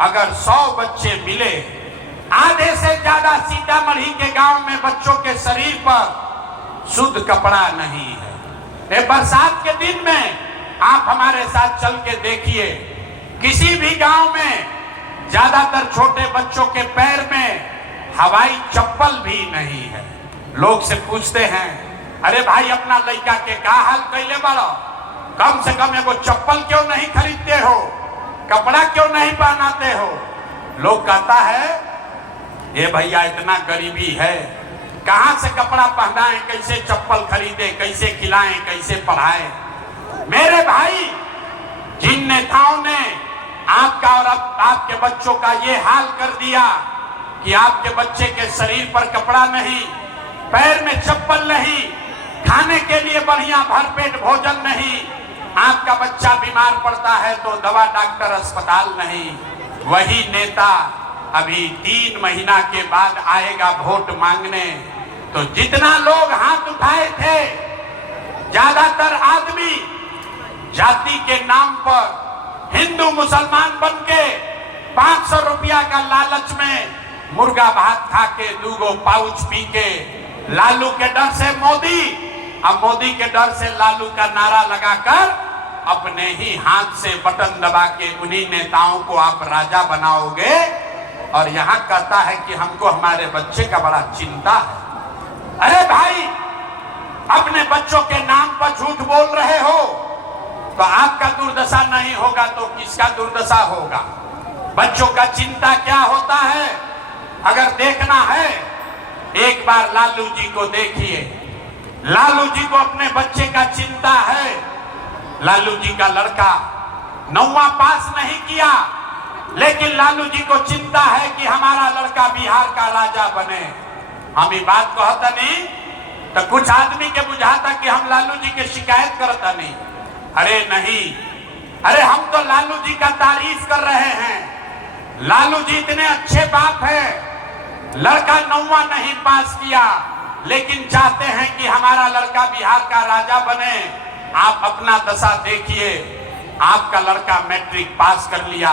अगर 100 बच्चे मिले, आधे से ज्यादा सीतामढ़ी के गांव में बच्चों के शरीर पर शुद्ध कपड़ा नहीं है। बरसात के दिन में आप हमारे साथ चल के देखिए, किसी भी गांव में ज्यादातर छोटे बच्चों के पैर में हवाई चप्पल भी नहीं है। लोग से पूछते हैं, अरे भाई अपना लड़का के का हाल कैले बड़ो, कम से कम एगो चप्पल क्यों नहीं खरीदते हो, कपड़ा क्यों नहीं पहनाते हो। लोग कहता है, ये भैया इतना गरीबी है, कहां से कपड़ा पहनाए, कैसे चप्पल खरीदे, कैसे खिलाएं, कैसे पढ़ाएं। मेरे भाई, जिन नेताओं ने आपका और आपके बच्चों का ये हाल कर दिया कि आपके बच्चे के शरीर पर कपड़ा नहीं, पैर में चप्पल नहीं, खाने के लिए बढ़िया भरपेट भोजन नहीं, आपका बच्चा बीमार पड़ता है तो दवा डॉक्टर अस्पताल नहीं, वही नेता अभी 3 महीना के बाद आएगा वोट मांगने। तो जितना लोग हाथ उठाए थे, ज्यादातर आदमी जाति के नाम पर हिंदू मुसलमान बन के 500 रुपया का लालच में मुर्गा भात खा के 2 पाउच पी के, लालू के डर से मोदी, अब मोदी के डर से लालू का नारा लगाकर अपने ही हाथ से बटन दबा के उन्हीं नेताओं को आप राजा बनाओगे। और यहाँ कहता है कि हमको हमारे बच्चे का बड़ा चिंता है। अरे भाई, अपने बच्चों के नाम पर झूठ बोल रहे हो तो आपका दुर्दशा नहीं होगा तो किसका दुर्दशा होगा। बच्चों का चिंता क्या होता है, अगर देखना है एक बार लालू जी को देखिए। लालू जी को अपने बच्चे का चिंता है। लालू जी का लड़का 9वां पास नहीं किया, लेकिन लालू जी को चिंता है कि हमारा लड़का बिहार का राजा बने। हम ये बात कहता नहीं तो कुछ आदमी के बुझाता कि हम लालू जी की शिकायत करता नहीं। अरे नहीं, अरे हम तो लालू जी का तारीफ कर रहे हैं। लालू जी इतने अच्छे बाप हैं, लड़का 9वां नहीं पास किया लेकिन चाहते हैं कि हमारा लड़का बिहार का राजा बने। आप अपना दशा देखिए, आपका लड़का मैट्रिक पास कर लिया,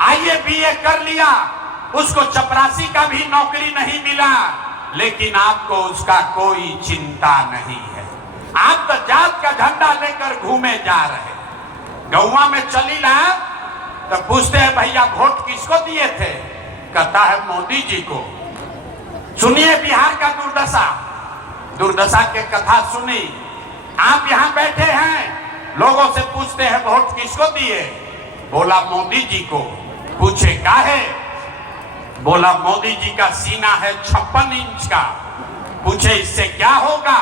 आईए बीए कर लिया, उसको चपरासी का भी नौकरी नहीं मिला, लेकिन आपको उसका कोई चिंता नहीं है। आप तो जात का झंडा लेकर घूमे जा रहे। गौवा में चली ला तो पूछते हैं, भैया वोट किसको दिए थे, कहता है मोदी जी को। सुनिए बिहार का दुर्दशा, दुर्दशा के कथा सुनी। आप यहाँ बैठे हैं, लोगों से पूछते हैं वोट किसको दिए, बोला मोदी जी को। पूछे काहे, बोला मोदी जी का सीना है 56 इंच का। पूछे इससे क्या होगा,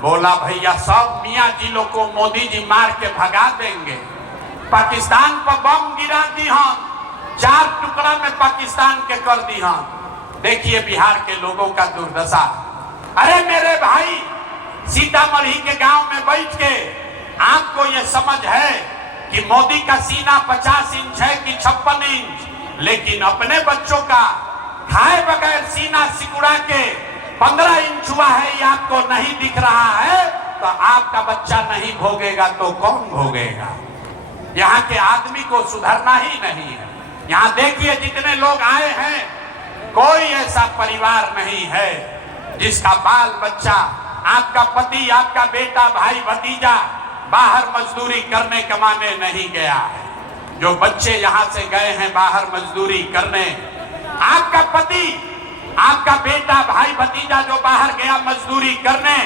बोला भैया सब मियाँ जिलों को मोदी जी मार के भगा देंगे। पाकिस्तान पर बम गिरा दी हम, 4 टुकड़ा में पाकिस्तान के कर दी हम। देखिए बिहार के लोगों का दुर्दशा। अरे मेरे भाई, सीतामढ़ी के गांव में बैठ के आपको ये समझ है कि मोदी का सीना 50 इंच है कि 56 इंच, लेकिन अपने बच्चों का खाए बगैर सीना सिकुड़ा के 15 इंच हुआ है, ये आपको नहीं दिख रहा है तो आपका बच्चा नहीं भोगेगा तो कौन भोगेगा। यहाँ के आदमी को सुधरना ही नहीं है। यहाँ देखिए जितने लोग आए हैं, कोई ऐसा परिवार नहीं है जिसका बाल बच्चा, आपका पति, आपका बेटा, भाई भतीजा बाहर मजदूरी करने कमाने नहीं गया है। जो बच्चे यहाँ से गए हैं बाहर मजदूरी करने, आपका पति, आपका बेटा, भाई भतीजा जो बाहर गया मजदूरी करने,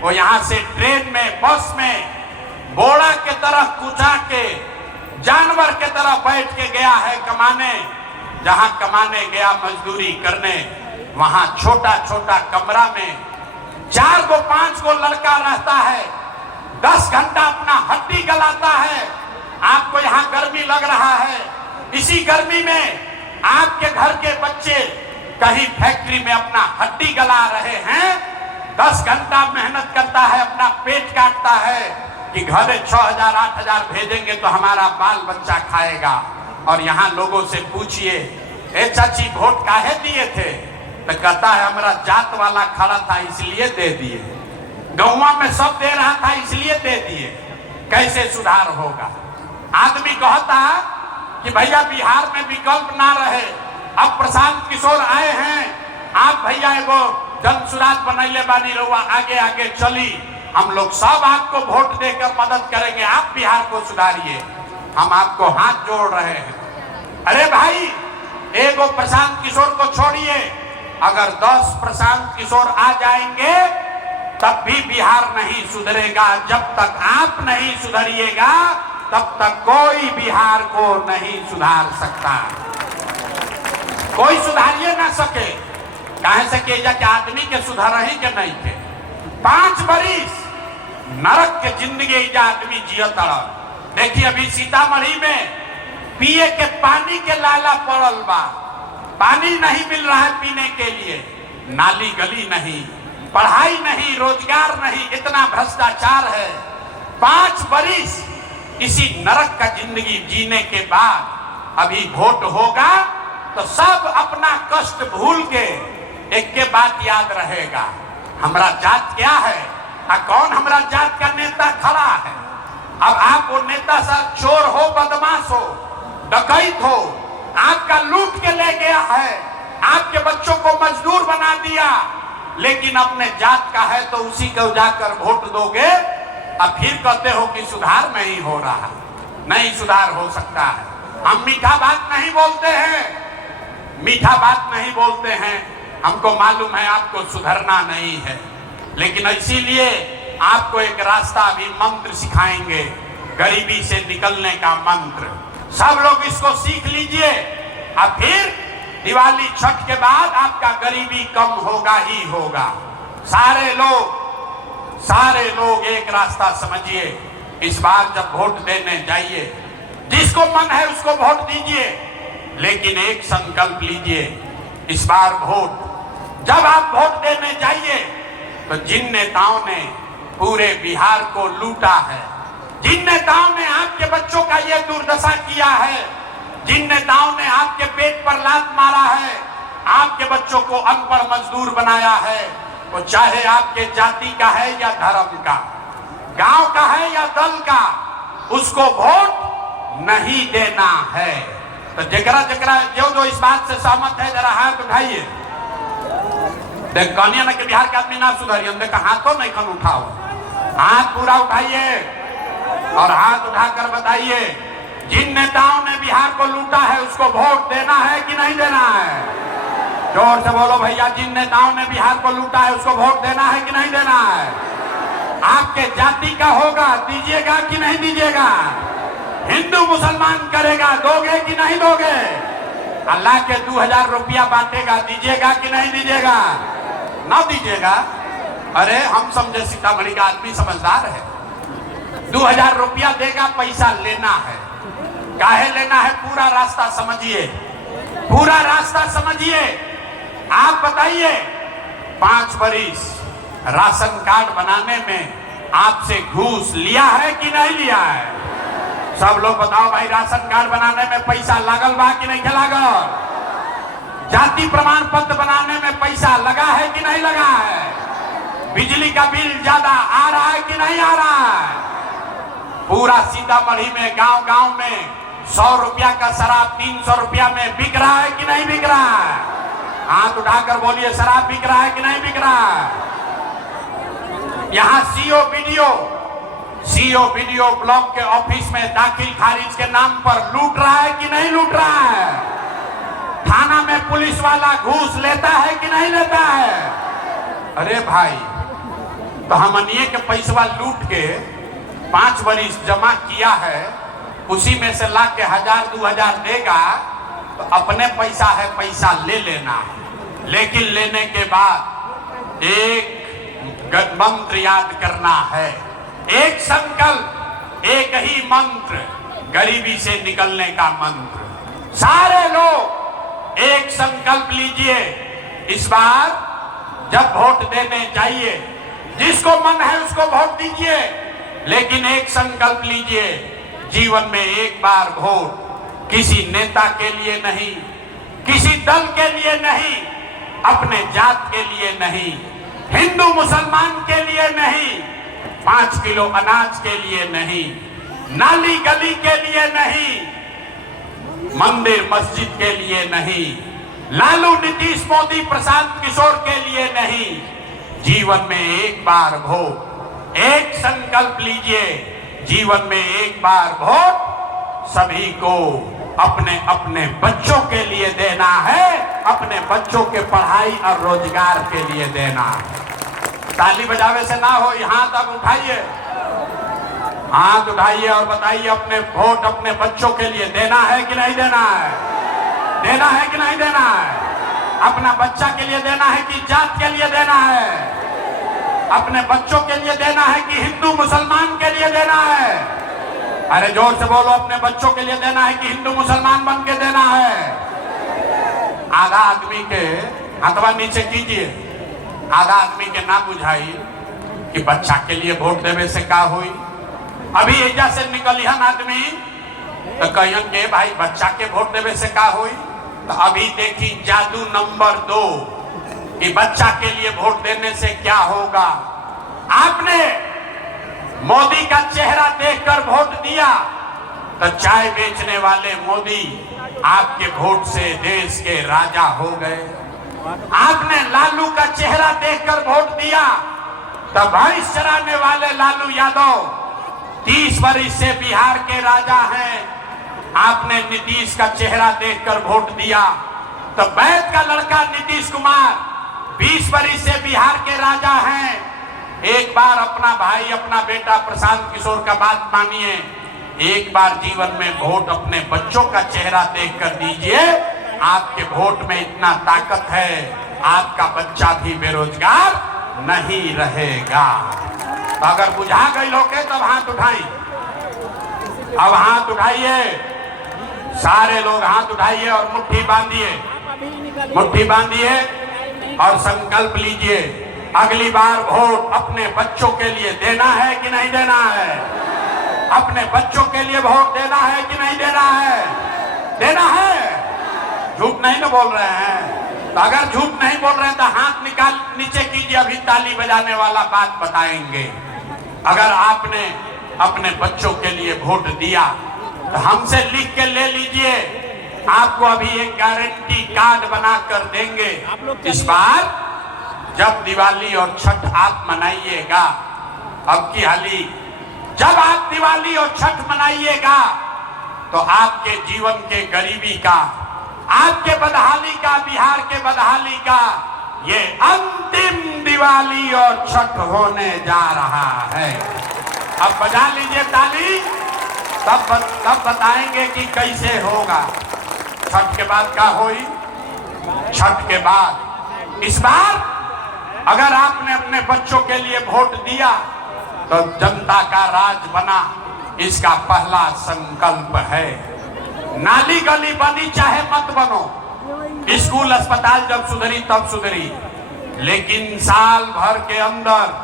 वो यहाँ से ट्रेन में, बस में बोड़ा के तरह कुचा के, जानवर के तरह बैठ के गया है कमाने। जहां कमाने गया मजदूरी करने, वहां छोटा छोटा कमरा में 4 गो 5 गो लड़का रहता है, 10 घंटा अपना हड्डी गलाता है। आपको यहाँ गर्मी लग रहा है, इसी गर्मी में आपके घर के बच्चे कहीं फैक्ट्री में अपना हड्डी गला रहे हैं, 10 घंटा मेहनत करता है, अपना पेट काटता है कि घरे 6000 8000 भेजेंगे तो हमारा बाल बच्चा खाएगा। और यहाँ लोगों से पूछिए, ए चाची वोट काहे दिए थे, तो कहता है हमारा जात वाला खड़ा था इसलिए दे दिए, गौवा में सब दे रहा था इसलिए दे दिए। कैसे सुधार होगा। आदमी कहता कि भैया बिहार में विकल्प ना रहे। अब प्रशांत किशोर आए हैं, आप भैया एगो जन सुराज बनैले बानी, रहुआ आगे आगे चली, हम लोग सब आपको वोट देकर मदद करेंगे, आप बिहार को सुधारिए, हम आपको हाथ जोड़ रहे हैं। अरे भाई, एगो प्रशांत किशोर को छोड़िए, अगर 10 प्रशांत किशोर आ जाएंगे तब भी बिहार नहीं सुधरेगा। जब तक आप नहीं सुधरिएगा तब तक कोई बिहार को नहीं सुधार सकता, कोई सुधारिए ना सके। काहे से कि जाके आदमी के सुधार ही के नहीं थे। 5 बरिस नरक के जिंदगी जा आदमी जियत रहा। देखिए अभी सीतामढ़ी में पिए के पानी के लाला पड़ल बा, पानी नहीं मिल रहा है पीने के लिए, नाली गली नहीं, पढ़ाई नहीं, रोजगार नहीं, इतना भ्रष्टाचार है। 5 बरिस इसी नरक का जिंदगी जीने के बाद अभी वोट होगा तो सब अपना कष्ट भूल के एक के बात याद रहेगा, हमारा जात क्या है, कौन हमारा जात का नेता खड़ा है। अब आप वो नेता साहब चोर हो, बदमाश हो, डकैत हो, आपका लूट के ले गया है, आपके बच्चों को मजदूर बना दिया, लेकिन अपने जात का है तो उसी को जाकर वोट दोगे। अब फिर कहते हो कि सुधार नहीं हो रहा, नहीं सुधार हो सकता है। हम मीठा बात नहीं बोलते हैं, मीठा बात नहीं बोलते हैं, हमको मालूम है आपको सुधरना नहीं है, लेकिन इसीलिए आपको एक रास्ता अभी मंत्र सिखाएंगे, गरीबी से निकलने का मंत्र। सब लोग इसको सीख लीजिए, अब फिर दिवाली छठ के बाद आपका गरीबी कम होगा ही होगा। सारे लोग एक रास्ता समझिए, इस बार जब वोट देने जाइए, जिसको मन है उसको वोट दीजिए, लेकिन एक संकल्प लीजिए, इस बार वोट जब आप वोट देने जाइए तो जिन नेताओं ने पूरे बिहार को लूटा है, जिन नेताओं ने आपके बच्चों का ये दुर्दशा किया है, जिन नेताओं ने आपके पेट पर लात मारा है, आपके बच्चों को अनपढ़ मजदूर बनाया है, वो चाहे आपके जाति का है या धर्म का, गांव का है या दल का, उसको वोट नहीं देना है। तो जकरा जकरा जो इस बात से सहमत है जरा हाथ उठाइए। देख कहनिया ना कि बिहार के आदमी ना सुधरिए, देखा हाथों नहीं खन उठाओ, हाथ पूरा उठाइए और हाथ उठाकर बताइए, जिन नेताओं ने बिहार को लूटा है उसको वोट देना है कि नहीं देना है? जोर से बोलो भैया, जिन नेताओं ने बिहार को लूटा है उसको वोट देना है कि नहीं देना है? आपके जाति का होगा, दीजिएगा कि नहीं दीजिएगा? हिंदू मुसलमान करेगा, दोगे कि नहीं दोगे? अल्लाह के 2000 रुपया बांटेगा, दीजिएगा कि नहीं दीजिएगा? ना दीजिएगा? अरे हम समझे सीतामढ़ी का आदमी समझदार है, 2000 रुपया देगा, पैसा लेना है। काहे लेना है? पूरा रास्ता समझिए, पूरा रास्ता समझिए। आप बताइए, 5 बरिस राशन कार्ड बनाने में आपसे घूस लिया है कि नहीं लिया है? सब लोग बताओ भाई, राशन कार्ड बनाने में पैसा लागल बा कि नहीं लागल? जाति प्रमाण पत्र बनाने में पैसा लगा है कि नहीं लगा है? बिजली का बिल ज्यादा आ रहा है कि नहीं आ रहा है? पूरा सीतामढ़ी में गांव गांव में 100 रुपया का शराब 300 रुपया में बिक रहा है कि नहीं बिक रहा है? हाथ उठाकर बोलिए, शराब बिक रहा है कि नहीं बिक रहा है? यहाँ सीओ वीडियो ब्लॉक के ऑफिस में दाखिल खारिज के नाम पर लूट रहा है कि नहीं लूट रहा है? थाना में पुलिस वाला घूस लेता है कि नहीं लेता है? अरे भाई, तो हमनिए के पैसा लूट के 5 बरिस जमा किया है, उसी में से ला के 1000-2000 देगा तो अपने पैसा है, पैसा ले लेना। लेकिन लेने के बाद एक मंत्र याद करना है, एक संकल्प, एक ही मंत्र, गरीबी से निकलने का मंत्र। सारे लोग एक संकल्प लीजिए, इस बार जब वोट देने जाइए, जिसको मन है उसको वोट दीजिए, लेकिन एक संकल्प लीजिए, जीवन में एक बार वोट, किसी नेता के लिए नहीं, किसी दल के लिए नहीं, अपने जात के लिए नहीं, हिंदू मुसलमान के लिए नहीं, 5 किलो अनाज के लिए नहीं, नाली गली के लिए नहीं, मंदिर मस्जिद के लिए नहीं, लालू नीतीश मोदी प्रशांत किशोर के लिए नहीं, जीवन में एक बार वोट, एक संकल्प लीजिए, जीवन में एक बार वोट सभी को अपने अपने बच्चों के लिए देना है, अपने बच्चों के पढ़ाई और रोजगार के लिए देना है। ताली बजावे से ना हो, हाथ अब उठाइए, हाथ उठाइए और बताइए अपने वोट अपने बच्चों के लिए देना है कि नहीं देना है, देना है कि नहीं देना है, अपना बच्चा के लिए देना है कि जात के लिए देना है, अपने बच्चों के लिए देना है कि हिंदू मुसलमान के लिए देना है। अरे जोर से बोलो, अपने बच्चों के लिए देना है कि हिंदू मुसलमान बन के देना है। आधा आदमी के हाथवा नीचे कीजिए, आधा आदमी के ना बुझाई कि बच्चा के लिए वोट देवे से का हुई। अभी एजा से निकलिहन आदमी तो कहन के भाई बच्चा के वोट देवे से का हुई। तो अभी देखी जादू नंबर 2 कि बच्चा के लिए वोट देने से क्या होगा। आपने मोदी का चेहरा देखकर वोट दिया तो चाय बेचने वाले मोदी आपके वोट से देश के राजा हो गए। आपने लालू का चेहरा देखकर वोट दिया तो भैंस चराने वाले लालू यादव 30 वर्ष से बिहार के राजा हैं। आपने नीतीश का चेहरा देखकर वोट दिया तो वैद का लड़का नीतीश कुमार 20 वर्ष से बिहार के राजा हैं। एक बार अपना भाई अपना बेटा प्रशांत किशोर का बात मानिए, एक बार जीवन में वोट अपने बच्चों का चेहरा देखकर दीजिए। आपके वोट में इतना ताकत है, आपका बच्चा भी बेरोजगार नहीं रहेगा। तो अगर बुझा गई लोग तब हाथ उठाई, अब हाथ उठाइए, सारे लोग हाथ उठाइए और मुट्ठी बांधिए, मुट्ठी बांधिए और संकल्प लीजिए अगली बार वोट अपने बच्चों के लिए देना है कि नहीं देना है, अपने बच्चों के लिए वोट देना है कि नहीं देना है, देना है। झूठ नहीं ना बोल रहे हैं। तो अगर झूठ नहीं बोल रहे हैं तो हाथ निकाल नीचे कीजिए, अभी ताली बजाने वाला बात बताएंगे। अगर आपने अपने बच्चों के लिए वोट दिया तो हमसे लिख के ले लीजिए, आपको अभी एक गारंटी कार्ड बना कर देंगे। इस बार जब दिवाली और छठ आप मनाइएगा, अब की हाली जब आप दिवाली और छठ मनाइएगा तो आपके जीवन के गरीबी का, आपके बदहाली का, बिहार के बदहाली का ये अंतिम दिवाली और छठ होने जा रहा है। अब बजा लीजिए ताली, तब बताएंगे कि कैसे होगा। छठ के बाद क्या होई, छठ के बाद इस बार अगर आपने अपने बच्चों के लिए वोट दिया तो जनता का राज बना, इसका पहला संकल्प है। नाली गली बनी चाहे मत बनो, स्कूल अस्पताल जब सुधरी तब सुधरी, लेकिन साल भर के अंदर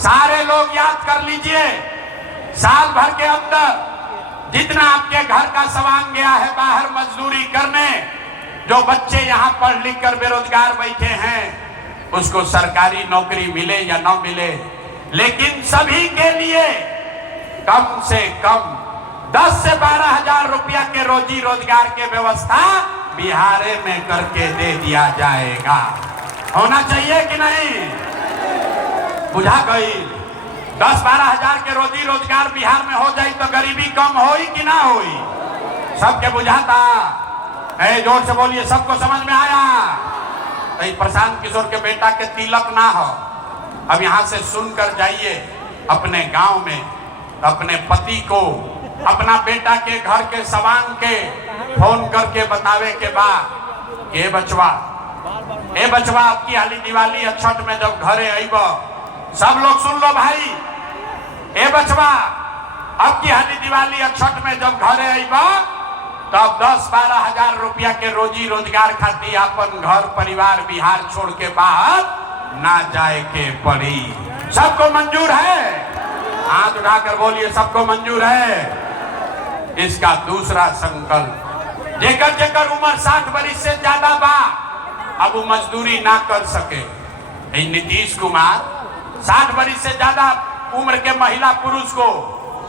सारे लोग याद कर लीजिए, साल भर के अंदर जितना आपके घर का सामान गया है बाहर मजदूरी करने, जो बच्चे यहाँ पढ़ लिख कर बेरोजगार बैठे हैं उसको सरकारी नौकरी मिले या न मिले, लेकिन सभी के लिए कम से कम 10 से 12 हजार रुपया के रोजी रोजगार के व्यवस्था बिहार में करके दे दिया जाएगा। होना चाहिए कि नहीं? बुझा गई? 10-12 हजार के रोजी रोजगार बिहार में हो जाए तो गरीबी कम होई कि ना होई? सबके बुझाता है? जोर से बोलिए, सबको समझ में आया? तो प्रशांत किशोर के बेटा के तिलक ना हो, अब यहाँ से सुनकर जाइए अपने गांव में, अपने पति को, अपना बेटा के घर के सवांग के फोन करके बतावे के बाद, ए बचवा आपकी हाली दिवाली और छठ में जब घरे आइब, सब लोग सुन लो भाई, ए बचवा अब की हाली दिवाली और छठ में जब घरे आइब तब 10-12 हजार रुपया के रोजी रोजगार खातिर अपन घर परिवार बिहार छोड़ के बाहर ना जाए के पड़ी। सबको मंजूर है? हाथ उठाकर बोलिए, सबको मंजूर है? इसका दूसरा संकल्प, जेकर जेकर उम्र 60 वर्ष से ज्यादा बा, अब वो मजदूरी ना कर सके। नीतीश कुमार 60 वर्ष से ज्यादा उम्र के महिला पुरुष को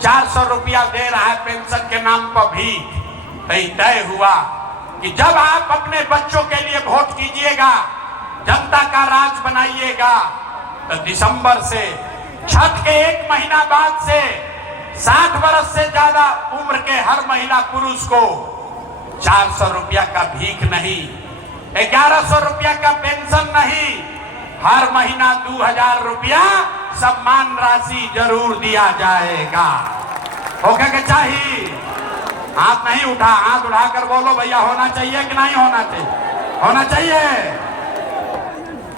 400 रुपया दे रहा है पेंशन के नाम पर भी। तय हुआ कि जब आप अपने बच्चों के लिए वोट कीजिएगा, जनता का राज बनाइएगा, तो दिसंबर से छठ के 1 महीना बाद से 60 वर्ष से ज्यादा उम्र के हर महिला पुरुष को 400 रुपया का भीख नहीं, 1100 रुपया का पेंशन नहीं, हर महीना 2000 रुपया सम्मान राशि जरूर दिया जाएगा। होगा के चाहिए? हाथ नहीं उठा, हाथ उठाकर बोलो भैया होना चाहिए कि नहीं होना चाहिए? होना चाहिए।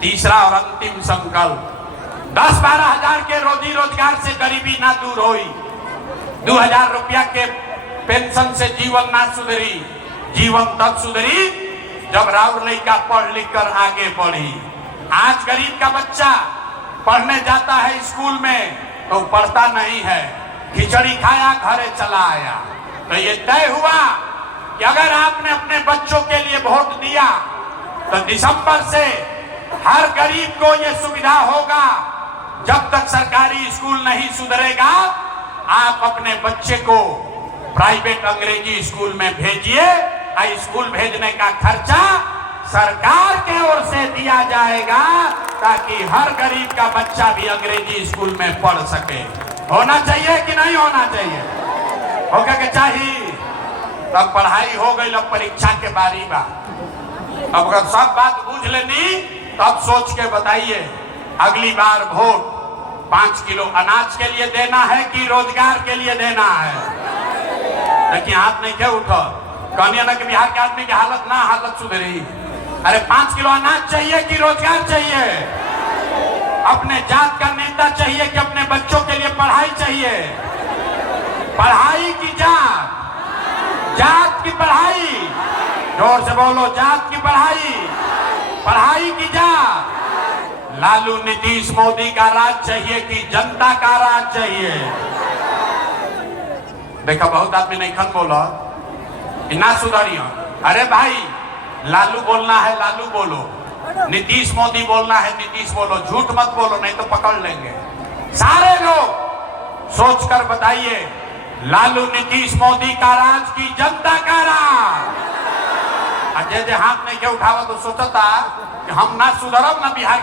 तीसरा और अंतिम संकल्प, 10-12 हजार के रोजी रोजगार से गरीबी ना दूर हुई, 2000 रुपया के पेंशन से जीवन ना सुधरी। जीवन तब सुधरी जब राउर लड़का पढ़ लिख कर आगे बढ़ी। आज गरीब का बच्चा पढ़ने जाता है स्कूल में तो पढ़ता नहीं है, खिचड़ी खाया घरे चला आया। तो ये तय हुआ कि अगर आपने अपने बच्चों के लिए वोट दिया तो दिसंबर से हर गरीब को ये सुविधा होगा। जब तक सरकारी स्कूल नहीं सुधरेगा, आप अपने बच्चे को प्राइवेट अंग्रेजी स्कूल में भेजिए। स्कूल भेजने का खर्चा सरकार के ओर से दिया जाएगा ताकि हर गरीब का बच्चा भी अंग्रेजी स्कूल में पढ़ सके। होना चाहिए कि नहीं होना चाहिए? होगा के चाहिए। तब पढ़ाई हो गई, अब परीक्षा के बारी बा। अब अगर सब बात बुझ लेनी तब सोच के बताइए, अगली बार वोट 5 किलो अनाज के लिए देना है कि रोजगार के लिए देना है? लेकिन हाथ नहीं क्या उठो, कहनिया ना कि बिहार के आदमी की हालत सुधरी। अरे 5 किलो अनाज चाहिए कि रोजगार चाहिए? अपने जात का नेता चाहिए कि अपने बच्चों के लिए पढ़ाई चाहिए? पढ़ाई की जात, जात की पढ़ाई, जोर से बोलो, जात की पढ़ाई, पढ़ाई की जात। लालू नीतीश मोदी का राज चाहिए कि जनता का राज चाहिए? देखा बहुत आदमी नहीं खन बोला ना सुधारियो। अरे भाई, लालू बोलना है लालू बोलो, नीतीश मोदी बोलना है नीतीश बोलो, झूठ मत बोलो नहीं तो पकड़ लेंगे। सारे लोग सोचकर बताइए, लालू नीतीश मोदी का राज की जनता का राज? अजय हाथ नहीं के उठावा तो सोचता कि हम ना सुधरब ना बिहार